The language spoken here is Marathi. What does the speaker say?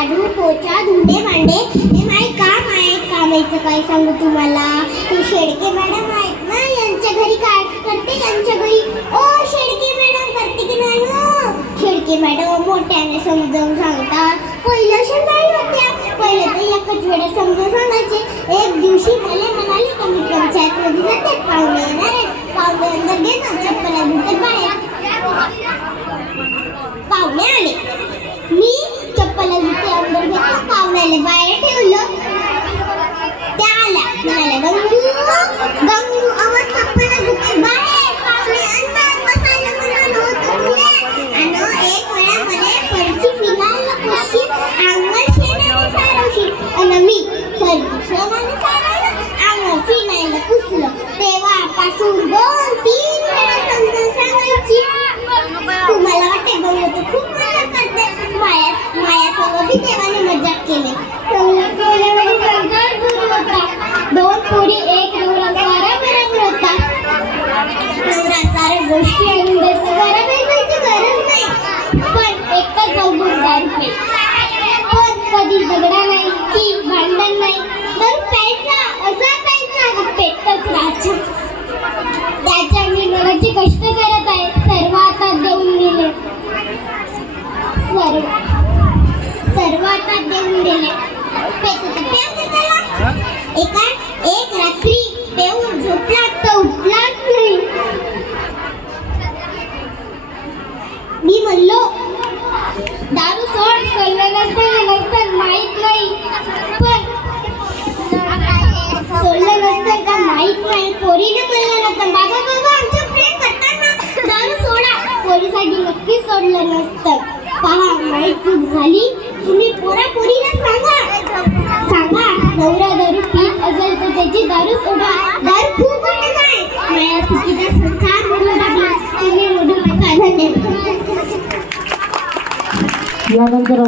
झाडू पोछा धुंडे भांडे हे माय काम आहे. कामाचं काय सांगू तुम्हाला. ते शेडके मॅडम आहेत ना, यांच्या घरी काय करते, यांच्या घरी ओ शेडके मॅडम करते की नाही हो. शेडके मॅडम मोठ्याने समजावून सांगतात. पहिल्या नाही होत्या, पहिले तर एकच वेळा समजावून सांगायचे. एक दिवशी मला म्हणाले कमी पंचायतमध्ये जाते, पाहुणे येणार आहेत, पाहुणे अंदर घे ना, चप्पला धुते बाहेर. पाहुणे आले, मी चप्पला धुते अंदर घेतलं, पाहुण्याला बाहेर ठेवलं. त्या आल्या म्हणाल्या गंगू गंगू आवाज चप्पला धुते बाहेर, पाहुणे अंदर बसायला म्हणालो होतो तुले. आणि एक वेळा मला परची फिनायला पुसशी अंगण शेणाने सारवशी आणि मी शेणाने सारवलं अंगण फिनायला पुसलं. तेव्हापासून 2-3 वेळा समजून सांगायची. तुम्हाला वाटते गंगू तर खूप मजा करते. मायासंग बी देवाने मजा केली. दोन पोरी एक नवरा सारा बरोबर होता. नवरा साऱ्या गोष्टी आणून देतो, घरा भेटायची गरज नाही. पण एकच अवघड दारू पण कधी झगडा नाही की भांडण नाही. दारू प्यायचा असा प्यायचा पेटच राहायचं. त्याच्या मी मनाचे कष्ट करत आहे, सर्व आता देऊन दिले. सर्व आता देऊन दिले. एक रात्री पेऊन झोपला तर उठलाच नाही. मी म्हणलो दारू सोड, सोडलं नंतर माहित नाही. पण सोडलं नसतं का माहित नाही. पोरीने म्हणलं नसतं बाबा बाबा आमच्या प्रेम करताना दारू सोडा. पोरीसाठी नक्की सोडलं नसतं. पहा माहीत चूक झाली. तुम्ही पोरीला सांगा नवरा दारू पीत असेल तर त्याची दारू सोडा. दारू खूप नाही. माझ्या चुकीचा संसार म्हणून टाकला. तुम्ही म्हणू नका. धन्यवाद. यानंतर